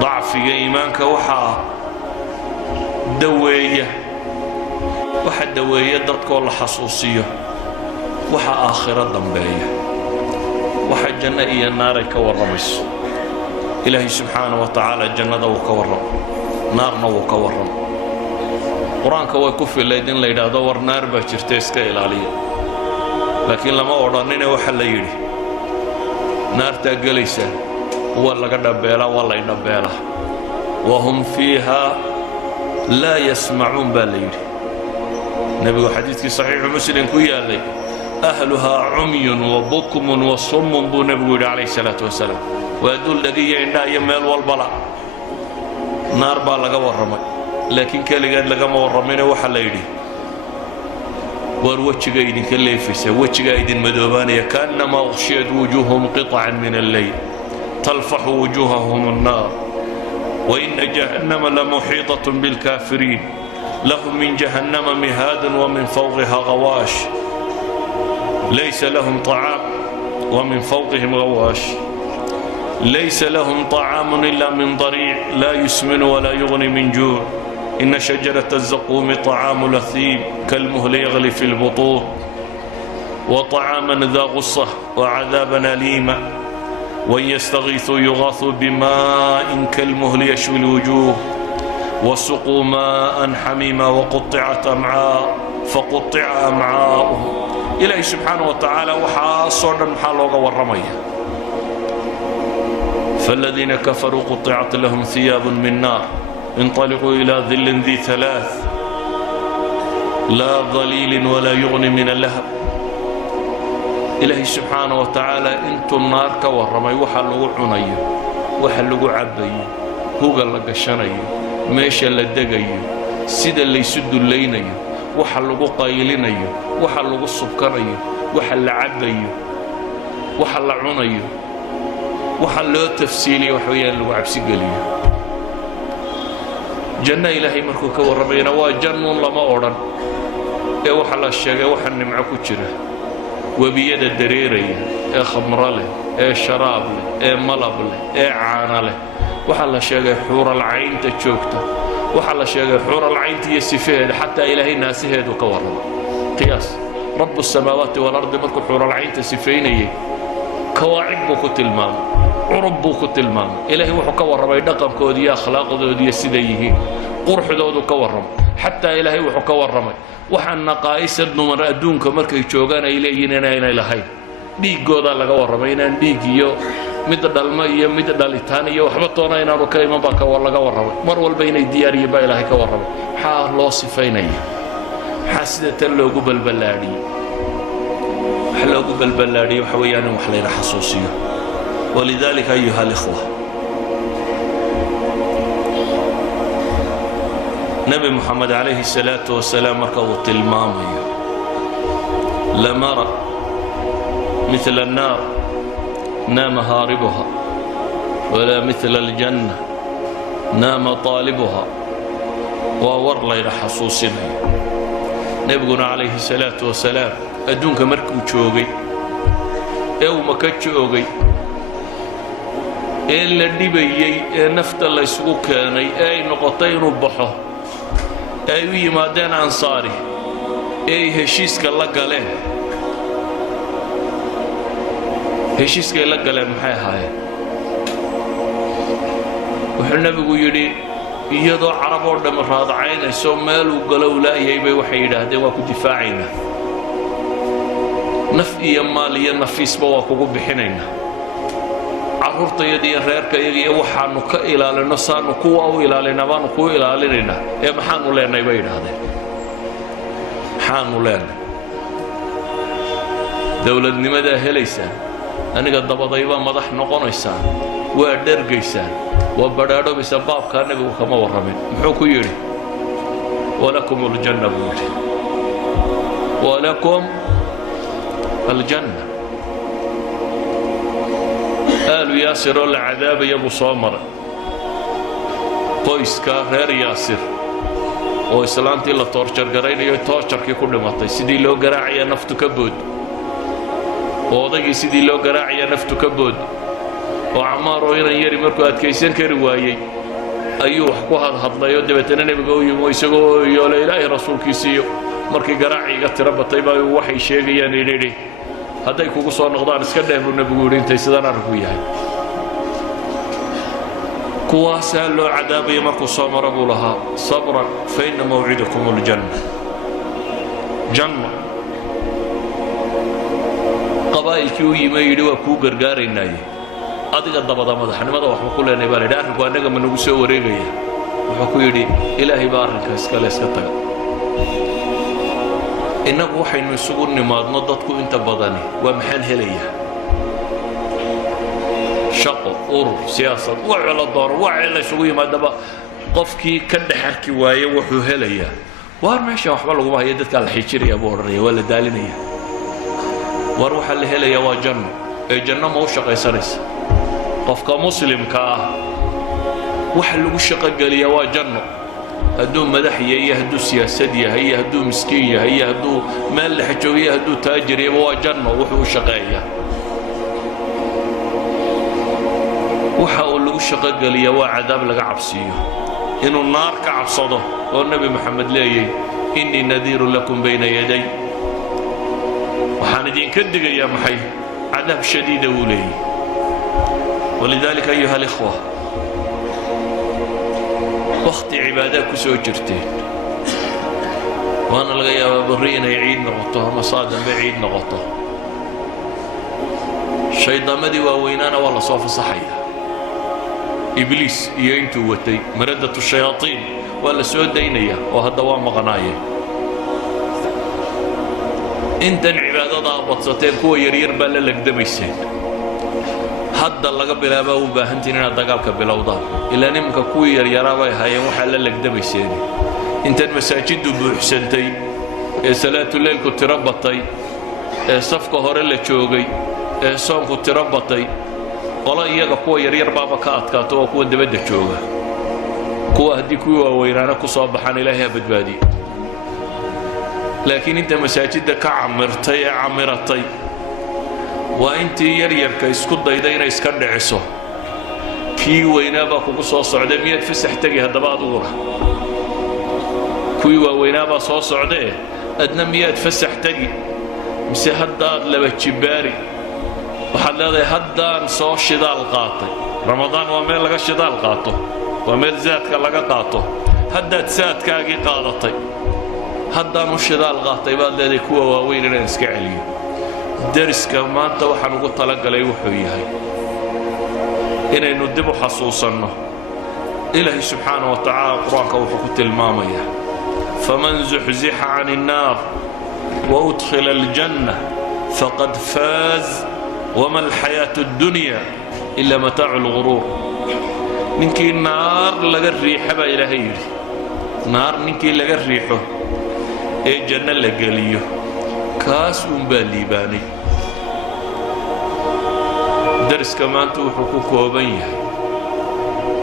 ضعفiga iimaanka waxaa daweeya dadkoo la xasuusiyo waxa aakhiro dambeeya waxa janno iyo naaray ka warramayso ilaahay subxaanahu wa tacaala jannada wuu ka warramo naarna wuu ka warramo qur-aanka way ku filayd in la yidhaahdo war naar baa jirta iska ilaaliya laakiin lama odhanine waxa la yidhi naartaa gelaysaa waa laga dhabeelaa waa lay dhabeelaa wahum fiiha laa yasmacuun baa la yidhi nebigu xadiidkii saxiixu muslim ku yaallay ahluhaa cumyun wa bukmun wa summun buu nebigu yidhi calayhi salaatu wasalaam waa dul dhagiya indhaa iyo meel walbala naar baa laga warramay laakiin keligeed lagama warramine waxa la yidhi war wejiga idinka leefaysa wejigaa idin madoobaanaya kaannamaa ukhshiyat wujuuhum qiطcan min alleyl talfaxu wujuuhahum annaar waina jahannama lamuxiiطaة biاlkaafiriin lahum min jahannama mihaadun wamin fawqiha gawaash laysa lahum طacaam wamin fawqihim gawaash laysa lahum طacaamun ila min ضariic laa yusminu walaa yugni min juuc إن شجرة الزقوم طعام الأثيم كالمهل يغلي في البطون وطعاما ذا غصة وعذابا أليما وإن يستغيثوا يغاثوا بماء كالمهل يشوي الوجوه وسقوا ماء حميما وقطعت أمعاء فقطع أمعاؤهم إلهي سبحانه وتعالى وحاصر محالوغا والرمية فالذين كفروا قطعت لهم ثياب من نار انطلقوا إلى ظل ذي ثلاث لا ظليل ولا يغني من اللهب إلهي سبحانه وتعالى انتو النار كورمي وحلقوا عنيو وحلقوا عبيو هوغا لقشانيو ميشا لدقيو سيدا اللي يسدوا اللينيو وحلقوا قايلينيو وحلقوا السبكريو وحل عبيو وحل عنيو وحلقوا تفسيلي وحويا اللي عبسي قليو janno ilaahay markuu ka warramayna waa jannuun lama odhan ee waxa la sheegay waxa nimco ku jira webiyada dareeraya ee khamro leh ee sharaab leh ee malab leh ee caana leh waxa la sheegay xuural caynta joogta waxa la sheegay xuural caynta iyo sifaheeda xataa ilaahay naasiheedu ka warramay qiyaas rabbu samaawaati wal ardi markuu xuural caynta sifaynayay kawaacib buu ku tilmaamay curub buu ku tilmaamay ilaahay wuxuu ka warramay dhaqankoodii iyo akhlaaqdoodii iyo sida yihiin qurxdoodu ka warramay xataa ilaahay wuxuu ka warramay waxaan naqaa'isad numar adduunka markay joogaan ay leeyihiin inaanay lahayn dhiiggoodaa laga warramay inaan dhiig iyo mid dhalmo iyo mid dhalitaan iyo waxba toona inaanu ka iman baa laga warramay mar walba inay diyaariyeen baa ilaahay ka warramay maxaa loo sifaynaya maxaa sida tan loogu balballaadhiyey waxa loogu balballaadhiyey waxa weeyaan in wax layna xasuusiyo ولذلك أيها الإخوة نبي محمد عليه الصلاة والسلام مركض المامي لم أرى مثل النار نام هاربها ولا مثل الجنة نام طالبها وور لير حصوصنا نبينا عليه الصلاة والسلام أدونك مركو تشوغي أو مكتشوغي ee la dhibayay ee nafta la isugu keenay ee ay noqotay inuu baxo ay u yimaadeen ansaari ee heshiiska la galeen heshiiska la galeen maxay ahaayeen wuxuu nabigu yidhi iyadoo carab oo dhan raadacaynayso meel uu galo laayay bay waxay yidhaahdeen waa ku difaacaynaa naf iyo maal iyo nafiisba waa kugu bixinaynaa carruurtayadii reerkayagii iyo waxaanu ka ilaalino saanu kuwa u ilaalinaa baanu ku ilaalinaynaa ee maxaanu leenahay bay yidhaahdeen maxaanu leenahay dowladnimadaa helaysaan aniga dabadaybaa madax noqonaysaan waa dhergaysaan waa badhaadhobaysaa baabkaa nebigu kama warramin muxuu ku yidhi walakum aljanna buu yidhi walakum aljanna آل ياسر ولا عذاب يبو صامر qoyska reer yaasir oo islaantii la toorjar garaynayo toorjarkii ku dhimatay sidii loo garaacaya naftu ka bood odaygii sidii loo garaacaya naftu ka bood وعمار وين يري مركو أتكيسن كروايي أيوه حكوها هضليو دبتنا نبقوا يسقوا يا إلهي رسول كيسيو مركي قراعي قلت رب طيبة وحي شيء يعني ليلي هذا يكون صار نقدر نسكده ونبقول أنت سيدنا ركويها كواسا لو عذاب يمركو صامر لها صبرا فإن موعدكم الجنة جنة قبائل كيوي ما يدوا كو غرغار الناي adiga dabada madaxnimada wax ku leenay baa leeyahay arinku anaga ma nagu soo wareegaya wuxuu ku yiri ilaahay baa arrinka iska taga inagu waxaynu isugu nimaadno dadku inta badani waa maxaan helaya shaqo urur siyaasad wacala door wacala isugu yimaadaba qofkii ka dhaxarki waaye wuxuu helaya war meesha waxba lagu hayo dadka la xijiriya buu oranaya wala daalinaya war waxa la helaya waa janno ee janno ma u shaqaysanaysa qofka muslimka ah waxa lagu shaqo galiya waa janno hadduu madax yahay hadduu siyaasad yahay hadduu miskiin yahay hadduu meel la xajooyo hadduu taajir yahay waa janno wuxuu u shaqeeyaa waxa uu lagu shaqo galiya waa cadaab laga cabsiyo inuu naar ka cabsado oo nabi maxamed leeyay inni nadiirun lakum bayna yaday waxaan idinka digayaa maxay cadaab shadiida uu leeyay ولذلك أيها الإخوة وقت عبادات كسوجرتين وأنا لغاية برينا يعيد نغطه مصادم بعيد نغطه الشيطان مدي ووينانا والله صوف صحيح إبليس ينتو وتي مردة الشياطين ولا سود دينية وهالدوام مغناية انت العبادة بطستين كو يرير بلا لك دميسين hadda laga bilaabo u baahantiin inaad dagaalka bilowdaan ilaa nimka ku yaryaraabay hayeen waxa la lagdabayseen inta masaajidu buuxsantay ee salaatu leelku tirabatay ee safka hore la joogay ee soonku tirabatay qolo iyaga kuwa yaryar baaba ka adkaato oo kuwa dibadda jooga kuwa haddii kuwa waaweynaana ku soo baxaan ilaahay badbaadi laakiin inta masaajidda ka camirtay ee camiratay waa intii yaryarka isku dayday inay iska dhiciso kii weynaaba kugu soo socday miyaad fasax tagi haddaba aduguna kuwii waaweynaabaa soo socdee adna miyaad fasax tagi mise haddaad laba jibaari waxaad leedahay haddaan soo shidaal qaatay ramadaan waa meel laga shidaal qaato waa meel zaadka laga qaato haddaad saadkaagii qaadatay haddaan u shidaal qaatay baad leedahay kuwa waaweyn inaan iska celiyo dariska maanta waxaan ugu talagalay wuxuu yahay inaynu dib u xasuusanno ilaahay subxaanahu wa tacaala qur-aanka wuxuu ku tilmaamaya faman zuxzixa can innaar wa udkhila aljanna faqad faaz wama alxayaatu addunya ila mataacu lguruur ninkii naar laga riixa baa ilaahay yidhi naar ninkii laga riixo ee janno la geliyo kaas unbaa liibaanay dariska maanta wuxuu ku kooban yahay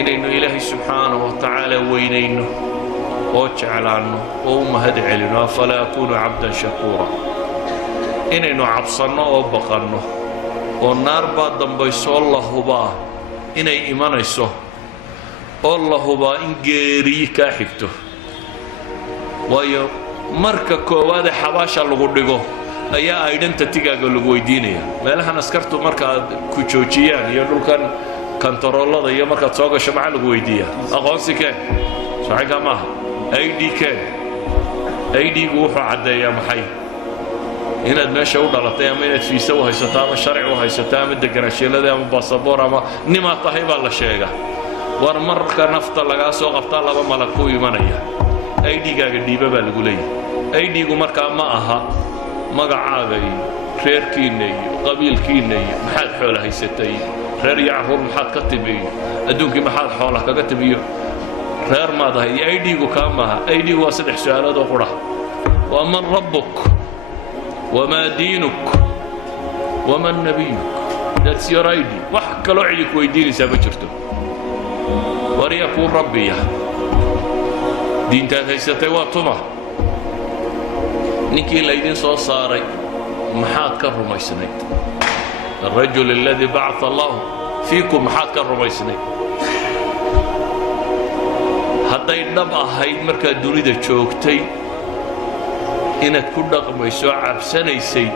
inaynu ilaahay subxaanahu wa tacaala weynayno oo jeclaanno oo u mahad celino afalaa akuunu cabdan shakuura inaynu cabsanno oo baqanno oo naar baa dambaysoo la hubaa inay imanayso oo la hubaa in geeriyi kaa xigto waayo marka koowaad xabaasha lagu dhigo ayaa identity-gaaga lagu weydiinaya meelahan askartu markaad ku joojiyaan iyo dhulkan kantaroolada iyo markaad soo gasho maxaa lagu weydiiyaa aqoonsi keen saxiga maaha ID keen ID-gu wuxuu caddeeyaa maxay inaad meesha u dhalatay ama inaad fiisa u haysato ama sharci u haysato ama deganaanshiilada ama baasaboor ama nimaa tahay baa la sheega war marka nafta lagaa soo qabtaa laba malag ku imanaya ID-gaaga dhiiba baa lagu leeyahay ID-gu markaa ma aha magacaaga iyo reerkiinna iyo qabiilkiinna iyo maxaad xoola haysatay reer iyo carruur maxaad ka timiyo adduunkii maxaad xoola kaga timiyo reer maad ahay ID-gu kaa maaha ID-gu waa saddex su'aalood oo qura waa man rabbuk wamaa diinuk waman nabiyuk that's your ID wax kaloo cidi ku weydiinaysaa ma jirto wariya kuu rabbiya diintaad haysatay waa tuma ninkii laydin soo saaray maxaad ka rumaysnayd الرجل الذي بعث الله fiikum maxaad ka rumaysnay hadday dhab ahayd markaad dunida joogtay inaad ku dhaqmayso cabsanaysay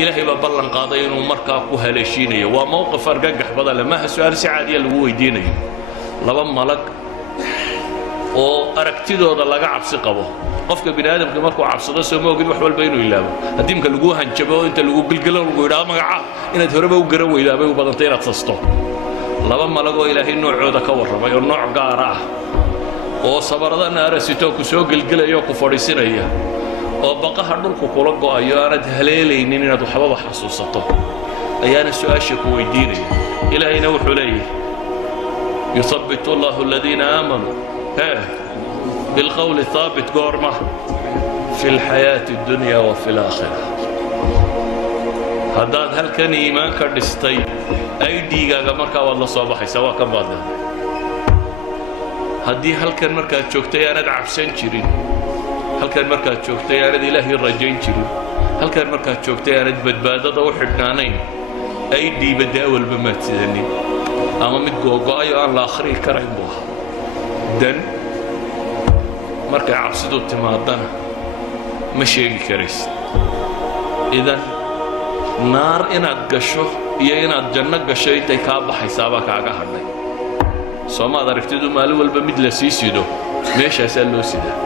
ilaahay baa ballan qaaday inuu markaa ku haleeshiinayo waa mowqif argagax badan leh maaha su-aal si caadiya lagu weydiinayo laba malag oo aragtidooda laga cabsi qabo qofka bini aadamka markuu cabsado soo ma ogid wax walba inuu ilaabo haddii imka lagu hanjabo inta lagu gilgilo lagu yidhaha magaca inaad horeba u garan weydaa bay u badantay inaad sasto laba malag oo ilaahay noocooda ka warramay oo nooc gaara ah oo sabarada naarasitoo ku soo gelgelaya oo ku fadhiisinaya oo baqaha dhulku kula go'ayo aanad haleelaynin inaad waxbaba xasuusato ayaana su-aasha ku weydiinaya ilaahayna wuxuu leeyahay yuthabbitu allahu aladiina aamanuu بالقول الثابت قورمة في الحياة الدنيا وفي الآخرة هداد هل كان إيمان كردستي أي ديغا مركا والله صباحي سوا كم بعد هدي هل كان مركا تشوكتي أنا عبسين شيرين هل كان مركا تشوكتي أنا إلهي الرجين شيرين هل كان مركا تشوكتي أنا بدبادة وحدنانين أي دي بدي أول بما تزني أما متقوقا أيو أن الآخري كرهن بوها دن markay cabsidu timaadana ma sheegi karaysid idan naar inaad gasho iyo inaad janno gasho intay kaa baxaysaabaa kaaga hadhay soomaad aragtidu maalin walba mid la sii sido meeshaasaa loo sidaa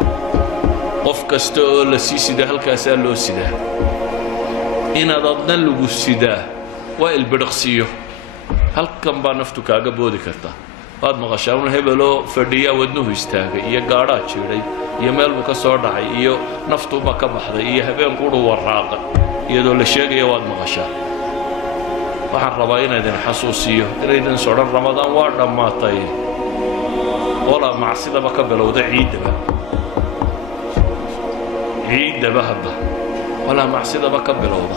qof kasta oo la sii sida halkaasaa loo sidaa inaad adna lagu sidaa waa ilbidhiqsiyo halkan baa naftu kaaga boodi karta waad maqashaa un hebeloo fadhiyaa wadnuhu istaagay iyo gaadhaa jiidhay iyo meel buu ka soo dhacay iyo naftuuba ka baxday iyo habeenkuudhu warraaqay iyadoo la sheegaya waad maqashaa waxaan rabaa inaydin xasuusiyo inaydin sodhan ramadaan waa dhammaatay walaa macsidaba ka bilowda ciiddaba hadda walaa macsidaba ka bilowda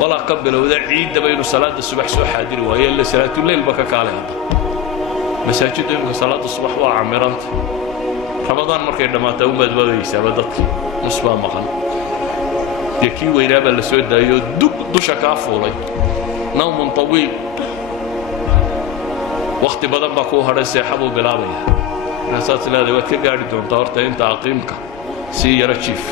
walaa ka bilowda ciiddaba inuu salaada subax soo xaadiri waayo illa salaatuleylba ka kaalay hadda masaajiddu imika salaada subax waa camiranta ramadaan markay dhammaataa u badbaadaysaaba dadkii nus baa maqan dee kii weynaa baa la soo daayoo dusha kaa fuulay nawmun tawiil wakhti badan baa kuu hadhay seexaduu bilaabaya inaasaas leedahay waad ka gaadhi doontaa horta inta aqiimka sii yaro jiif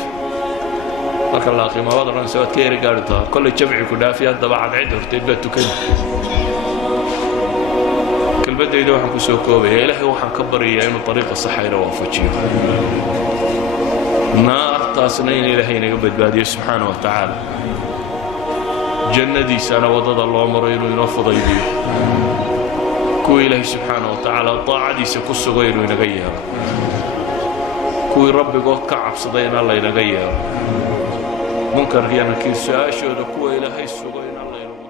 marka la aqiimo waad odhanaysa waad ka yara gaadhi doontaa kollay jamci ku dhaafi haddaba cadcid horteed baad tukani كلمتي waxaan ku soo koobaya ilaahay waxaan ka bariyaa inuu dariiqa saxayna waafajiyo naartaasna in ilaahay inaga badbaadiyo subxaanahu wa tacaala jannadiisana wadada loo maro inuu inoo fudaydiyo kuwa ilaahay subxaanahu wa tacaala daacadiisa ku sugay inuu inaga yeelo kuwii rabbigood ka cabsaday in alla inaga yeelo munkarkiyo nakiir su-aashooda kuwa ilaahay sugay in alla inagu